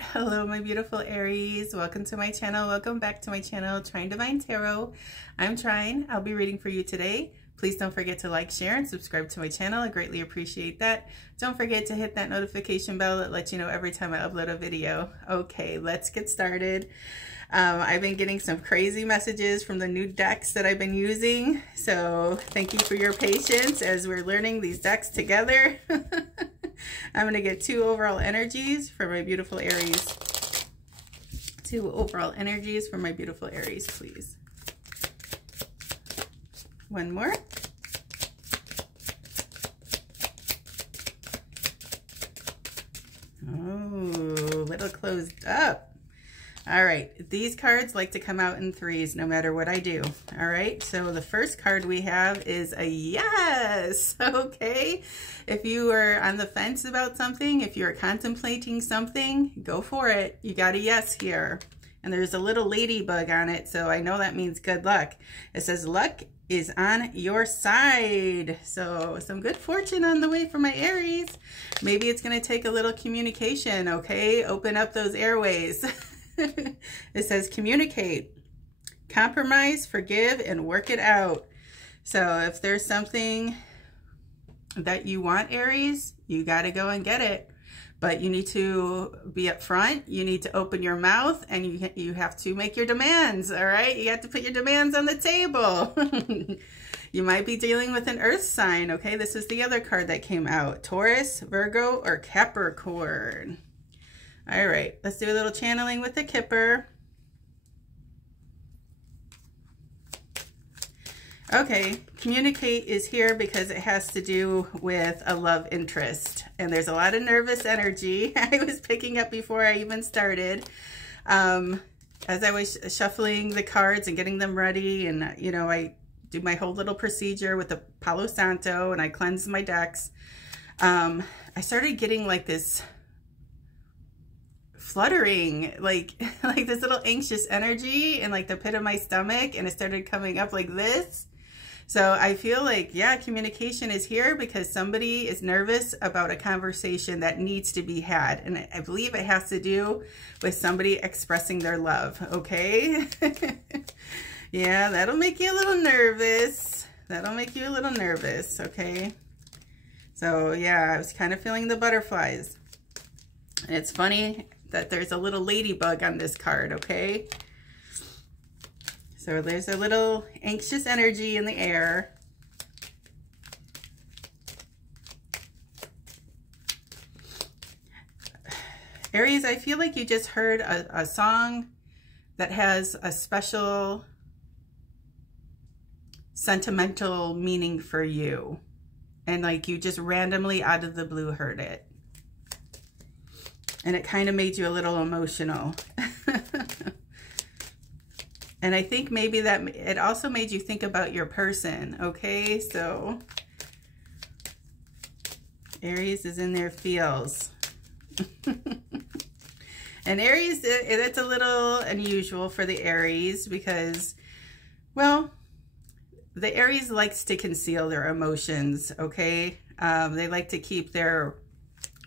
Hello, my beautiful Aries. Welcome to my channel. Welcome back to my channel, Trine Divine Tarot. I'm Trine. I'll be reading for you today. Please don't forget to like, share, and subscribe to my channel. I greatly appreciate that. Don't forget to hit that notification bell that lets you know every time I upload a video. Okay, let's get started. I've been getting some crazy messages from the new decks that I've been using. So thank you for your patience as we're learning these decks together. I'm going to get two overall energies for my beautiful Aries. Two overall energies for my beautiful Aries, please. One more. Oh, a little closed up. All right, these cards like to come out in threes no matter what I do. All right, so the first card we have is a yes. Okay, if you are on the fence about something, if you're contemplating something, go for it. You got a yes here. And there's a little ladybug on it, so I know that means good luck. It says luck is on your side. So some good fortune on the way for my Aries. Maybe it's going to take a little communication, okay? Open up those airways. It says communicate, compromise, forgive, and work it out. So if there's something that you want, Aries, you got to go and get it. But you need to be upfront. You need to open your mouth, and you have to make your demands, all right? You have to put your demands on the table. You might be dealing with an earth sign, okay? This is the other card that came out. Taurus, Virgo, or Capricorn. All right, let's do a little channeling with the Kipper. Okay, communicate is here because it has to do with a love interest. And there's a lot of nervous energy I was picking up before I even started. As I was shuffling the cards and getting them ready, and you know, I do my whole little procedure with the Palo Santo and I cleanse my decks. I started getting like this fluttering, like this little anxious energy in like the pit of my stomach, and it started coming up like this. So I feel like, yeah, communication is here because somebody is nervous about a conversation that needs to be had. And I believe it has to do with somebody expressing their love, okay? Yeah, that'll make you a little nervous. That'll make you a little nervous, okay? So yeah, I was kind of feeling the butterflies. And it's funny that there's a little ladybug on this card, okay? So there's a little anxious energy in the air. Aries, I feel like you just heard a song that has a special sentimental meaning for you. And like you just randomly out of the blue heard it. And it kind of made you a little emotional. And I think maybe that it also made you think about your person, okay? So Aries is in their feels. And Aries, it's a little unusual for the Aries because, well, the Aries likes to conceal their emotions, okay? They like to keep their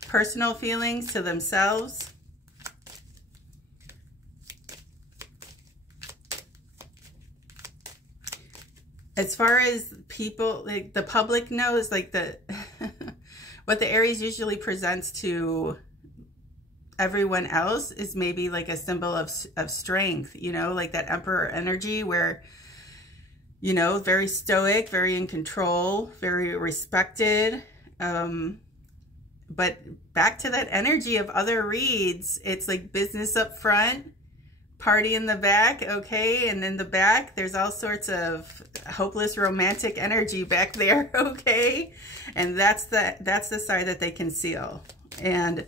personal feelings to themselves. As far as people, like the public knows, like the what the Aries usually presents to everyone else is maybe like a symbol of strength, you know, like that Emperor energy where, you know, very stoic, very in control, very respected. But back to that energy of other reads, it's like business up front, party in the back, okay? And in the back, there's all sorts of hopeless romantic energy back there, okay? And that's the side that they conceal. And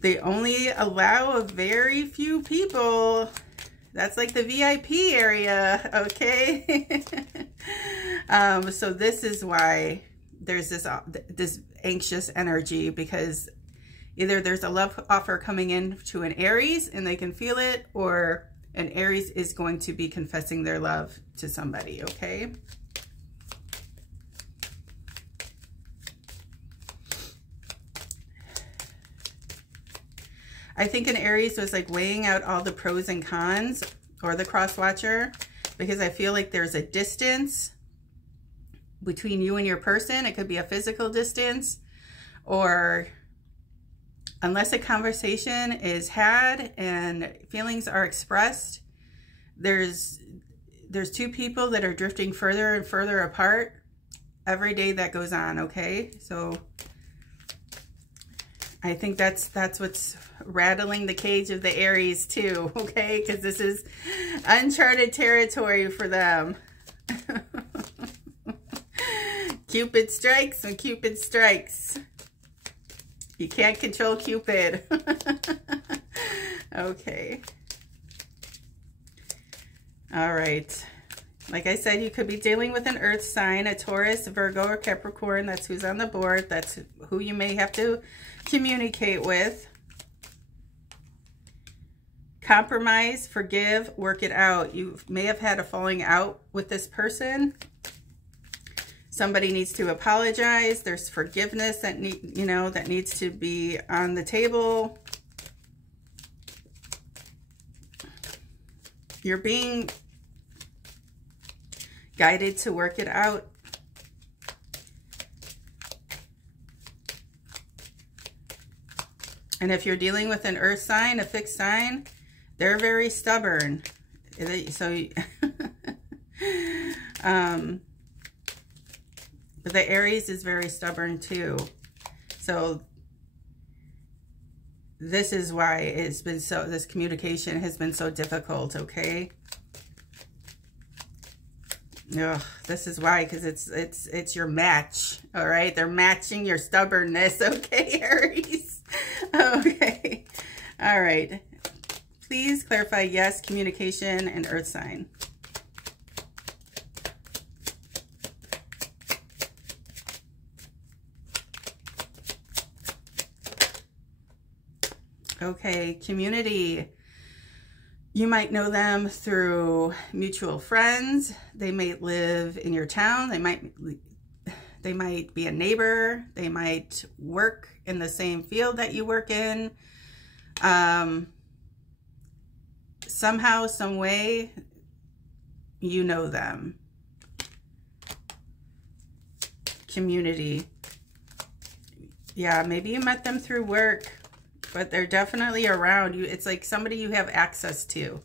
they only allow a very few people. That's like the VIP area, okay? So this is why there's this anxious energy, because either there's a love offer coming in to an Aries and they can feel it, or an Aries is going to be confessing their love to somebody, okay? I think an Aries was like weighing out all the pros and cons, or the cross watcher, because I feel like there's a distance between you and your person. It could be a physical distance, or unless a conversation is had and feelings are expressed, there's two people that are drifting further and further apart every day that goes on, okay? So I think that's what's rattling the cage of the Aries too, okay? Because this is uncharted territory for them. Cupid strikes when Cupid strikes. You can't control Cupid. Okay. All right. Like I said, you could be dealing with an earth sign, a Taurus, Virgo, or Capricorn. That's who's on the board. That's who you may have to communicate with. Compromise, forgive, work it out. You may have had a falling out with this person. Somebody needs to apologize. There's forgiveness that that needs to be on the table. You're being guided to work it out. And if you're dealing with an earth sign, a fixed sign, they're very stubborn. So, but the Aries is very stubborn too. So this is why it's been this communication has been so difficult, okay? Ugh, this is why, because it's your match, all right? They're matching your stubbornness, okay, Aries? Okay, all right. Please clarify yes, communication, and earth sign. Okay, community. You might know them through mutual friends. They might live in your town. They might be a neighbor. They might work in the same field that you work in. Somehow, some way, you know them. Community. Yeah, maybe you met them through work, but they're definitely around you. It's like somebody you have access to.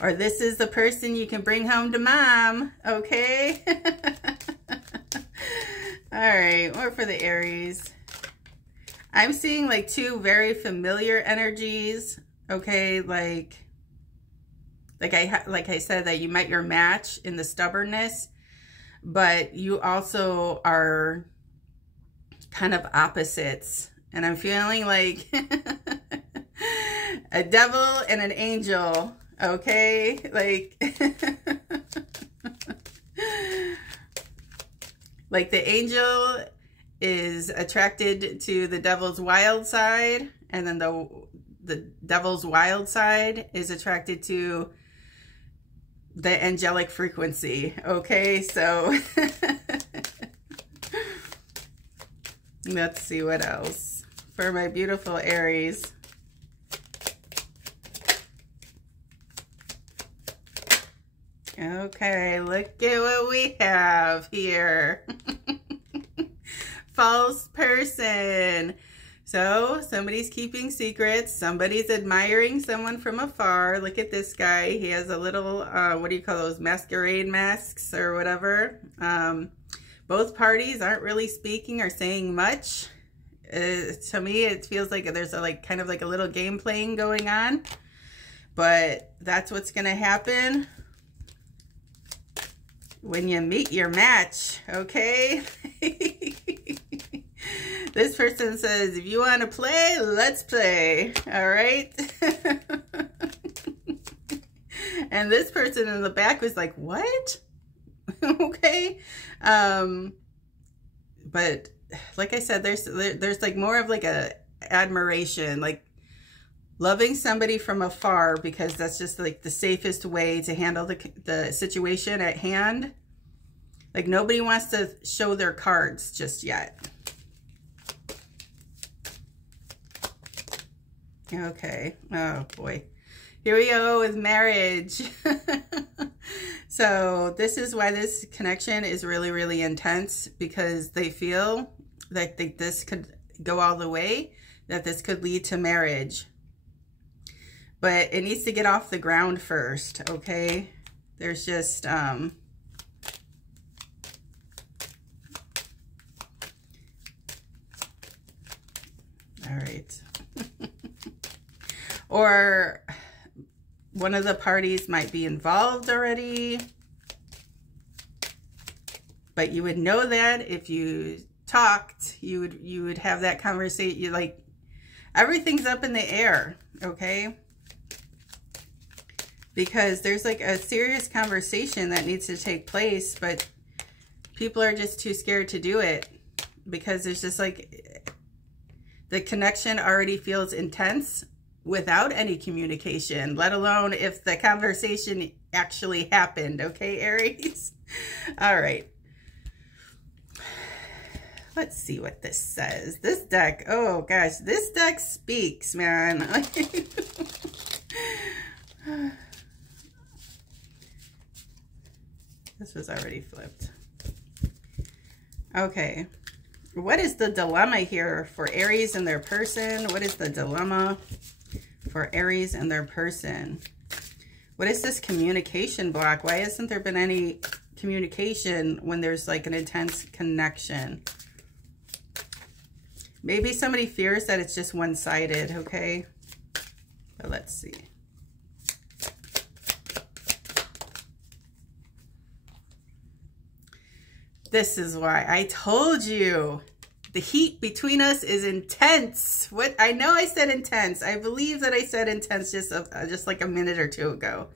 Or this is the person you can bring home to mom, okay? All right, more for the Aries. I'm seeing like two very familiar energies, okay? Like I said, that you met your match in the stubbornness, but you also are kind of opposites. And I'm feeling like a devil and an angel, okay? Like the angel is attracted to the devil's wild side, and then the devil's wild side is attracted to the angelic frequency, okay? So let's see what else for my beautiful Aries. Okay, look at what we have here. False person. So somebody's keeping secrets. Somebody's admiring someone from afar. Look at this guy. He has a little, what do you call those, masquerade masks or whatever. Both parties aren't really speaking or saying much. To me, it feels like there's kind of like a little game playing going on. But that's what's going to happen when you meet your match, okay? This person says, if you want to play, let's play, all right? And this person in the back was like, what? Okay. But like I said, there's like more of like a admiration, like loving somebody from afar, because that's just like the safest way to handle the situation at hand. Like nobody wants to show their cards just yet. Okay. Oh boy. Here we go with marriage. So this is why this connection is really, really intense, because they feel like this could go all the way, that this could lead to marriage. But it needs to get off the ground first, okay? There's just, all right. Or one of the parties might be involved already, but you would know that if you talked. You would have that conversation. You like, everything's up in the air, okay? Because there's like a serious conversation that needs to take place, but people are just too scared to do it, because there's just like, the connection already feels intense without any communication, let alone if the conversation actually happened. Okay, Aries? All right. Let's see what this says. This deck, oh gosh, this deck speaks, man. This was already flipped. Okay. What is the dilemma here for Aries and their person? What is the dilemma for Aries and their person? What is this communication block? Why hasn't there been any communication when there's like an intense connection? Maybe somebody fears that it's just one-sided, okay? But let's see. This is why I told you the heat between us is intense. What? I know I said intense. I believe that I said intense just like a minute or two ago.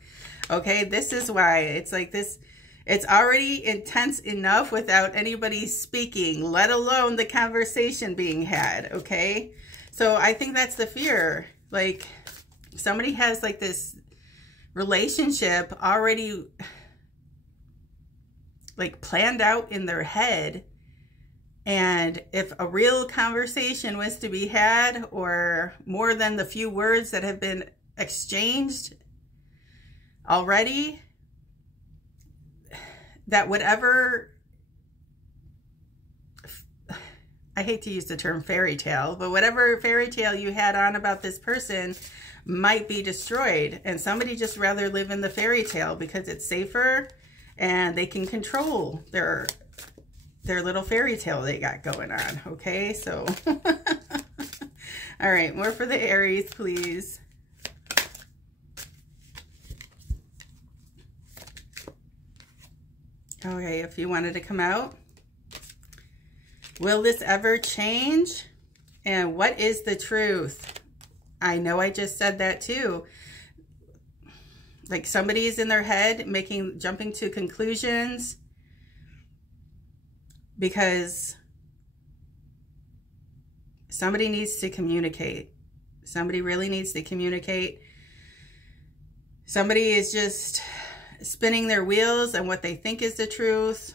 Okay, this is why it's like this. It's already intense enough without anybody speaking, let alone the conversation being had. Okay, so I think that's the fear. Like somebody has like this relationship already like planned out in their head, and if a real conversation was to be had, or more than the few words that have been exchanged already, that whatever, I hate to use the term fairy tale, but whatever fairy tale you had on about this person might be destroyed, and somebody just rather live in the fairy tale because it's safer and they can control their little fairy tale they got going on. Okay, so all right, more for the Aries, please. Okay, if you wanted to come out. Will this ever change? And what is the truth? I know I just said that too. Like somebody's in their head jumping to conclusions because somebody needs to communicate. Somebody really needs to communicate. Somebody is just spinning their wheels, and what they think is the truth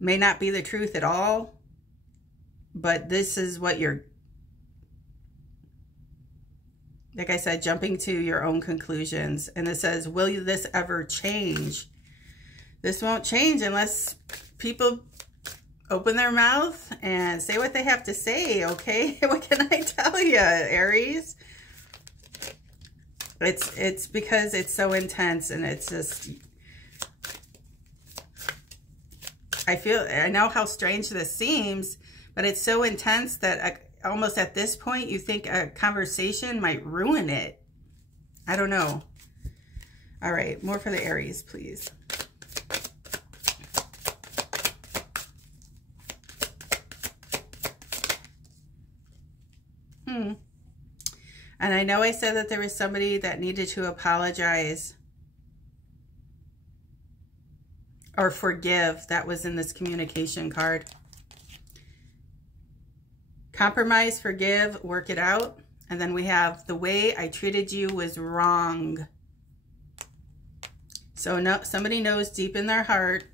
may not be the truth at all. But this is what you're, like I said, jumping to your own conclusions. And it says, will this ever change? This won't change unless people open their mouth and say what they have to say, okay? What can I tell you, Aries? It's because it's so intense, and it's just, I know how strange this seems, but it's so intense that almost at this point, you think a conversation might ruin it. I don't know. All right, more for the Aries, please. And I know I said that there was somebody that needed to apologize or forgive. That was in this communication card. Compromise, forgive, work it out. And then we have the way I treated you was wrong. So no, somebody knows deep in their heart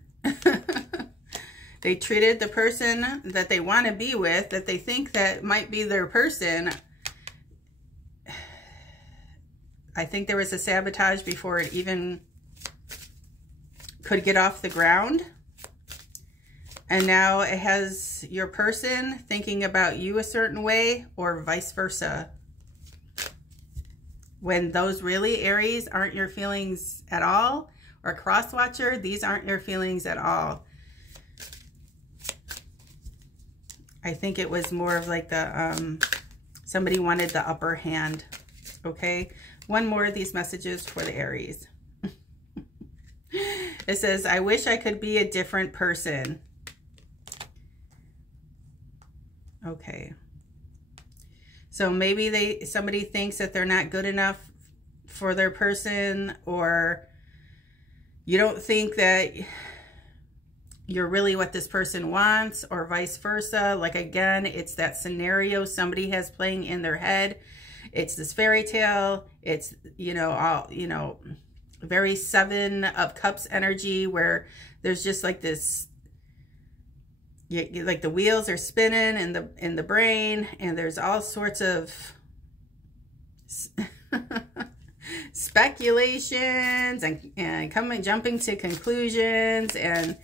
they treated the person that they want to be with, that they think that might be their person, I think there was a sabotage before it even could get off the ground. And now it has your person thinking about you a certain way, or vice versa. When those really, Aries, aren't your feelings at all, or cross-watcher, these aren't your feelings at all. I think it was more of like the, somebody wanted the upper hand, okay? One more of these messages for the Aries. It says, I wish I could be a different person. Okay. So maybe somebody thinks that they're not good enough for their person, or you don't think that you're really what this person wants, or vice versa. Like, again, it's that scenario somebody has playing in their head. It's this fairy tale. It's, you know, all, you know, very Seven of Cups energy, where there's just like this, like the wheels are spinning in the brain, and there's all sorts of speculations and jumping to conclusions and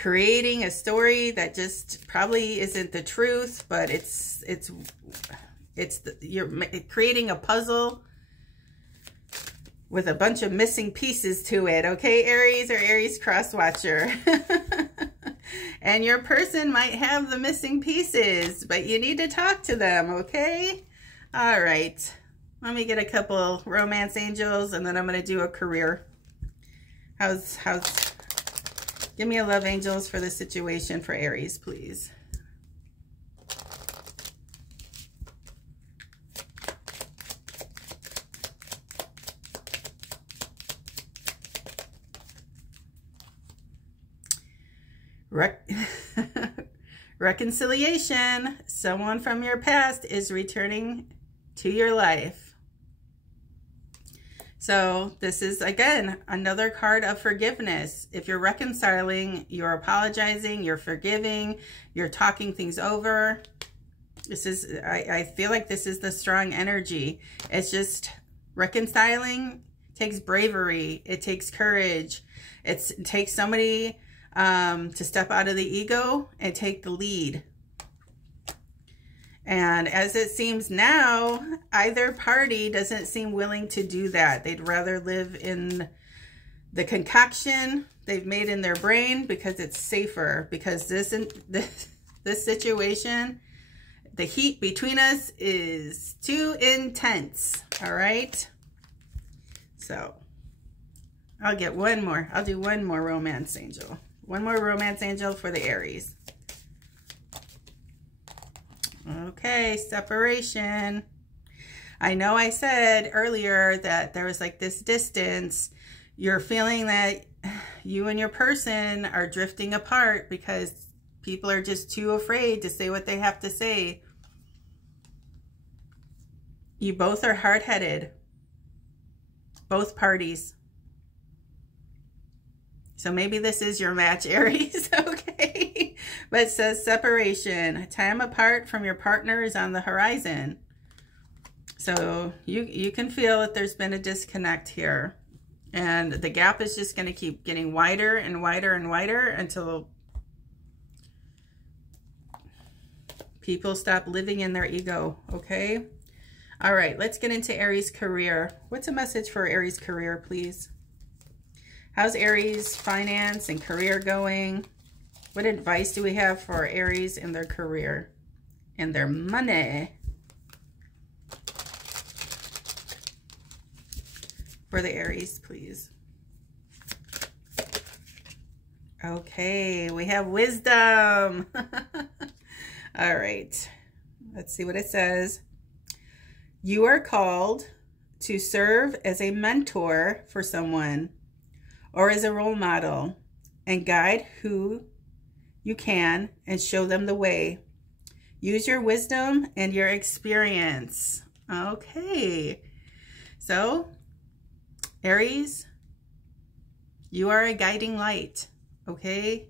creating a story that just probably isn't the truth, but you're creating a puzzle with a bunch of missing pieces to it, okay, Aries or Aries cross-watcher? And your person might have the missing pieces, but you need to talk to them, okay? All right, let me get a couple romance angels, and then I'm going to do a career. Give me a love angels for the situation for Aries, please. Reconciliation. Someone from your past is returning to your life. So this is, again, another card of forgiveness. If you're reconciling, you're apologizing, you're forgiving, you're talking things over. This is, I feel like this is the strong energy. It's just reconciling takes bravery. It takes courage. It takes somebody to step out of the ego and take the lead. And as it seems now, either party doesn't seem willing to do that. They'd rather live in the concoction they've made in their brain because it's safer. Because this situation, the heat between us is too intense. All right. So I'll get one more. I'll do one more romance angel. One more romance angel for the Aries. Okay, separation. I know I said earlier that there was like this distance. You're feeling that you and your person are drifting apart because people are just too afraid to say what they have to say. You both are hard-headed. Both parties. So maybe this is your match, Aries, okay? But it says separation. Time apart from your partner is on the horizon. So you can feel that there's been a disconnect here. And the gap is just going to keep getting wider and wider and wider until people stop living in their ego, okay? All right, let's get into Aries career. What's a message for Aries career, please? How's Aries finance and career going? What advice do we have for Aries in their career and their money? For the Aries, please. Okay, we have wisdom. All right, let's see what it says. You are called to serve as a mentor for someone or as a role model and guide who you can and show them the way. Use your wisdom and your experience. Okay, so Aries, you are a guiding light, okay?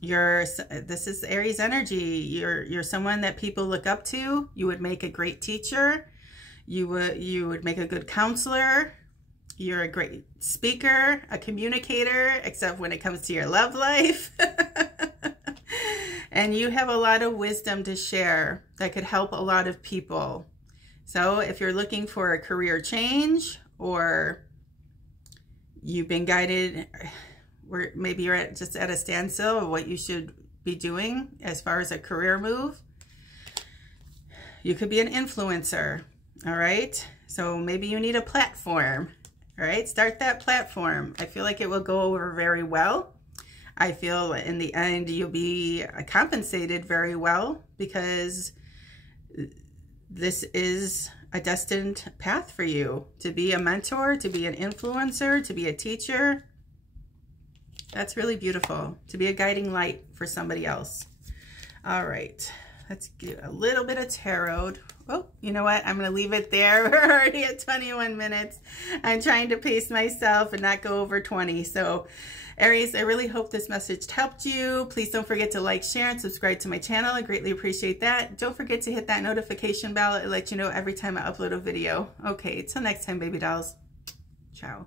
This is Aries energy. You're someone that people look up to. You would make a great teacher. You would make a good counselor. You're a great speaker, a communicator, except when it comes to your love life. And you have a lot of wisdom to share that could help a lot of people. So if you're looking for a career change, or you've been guided, or maybe you're just at a standstill of what you should be doing as far as a career move, you could be an influencer. All right. So maybe you need a platform. All right. Start that platform. I feel like it will go over very well. I feel in the end you'll be compensated very well, because this is a destined path for you to be a mentor, to be an influencer, to be a teacher. That's really beautiful, to be a guiding light for somebody else. All right, let's get a little bit of tarot. Oh, you know what? I'm going to leave it there. We're already at 21 minutes. I'm trying to pace myself and not go over 20. So, Aries, I really hope this message helped you. Please don't forget to like, share, and subscribe to my channel. I greatly appreciate that. Don't forget to hit that notification bell. It'll let you know every time I upload a video. Okay, till next time, baby dolls. Ciao.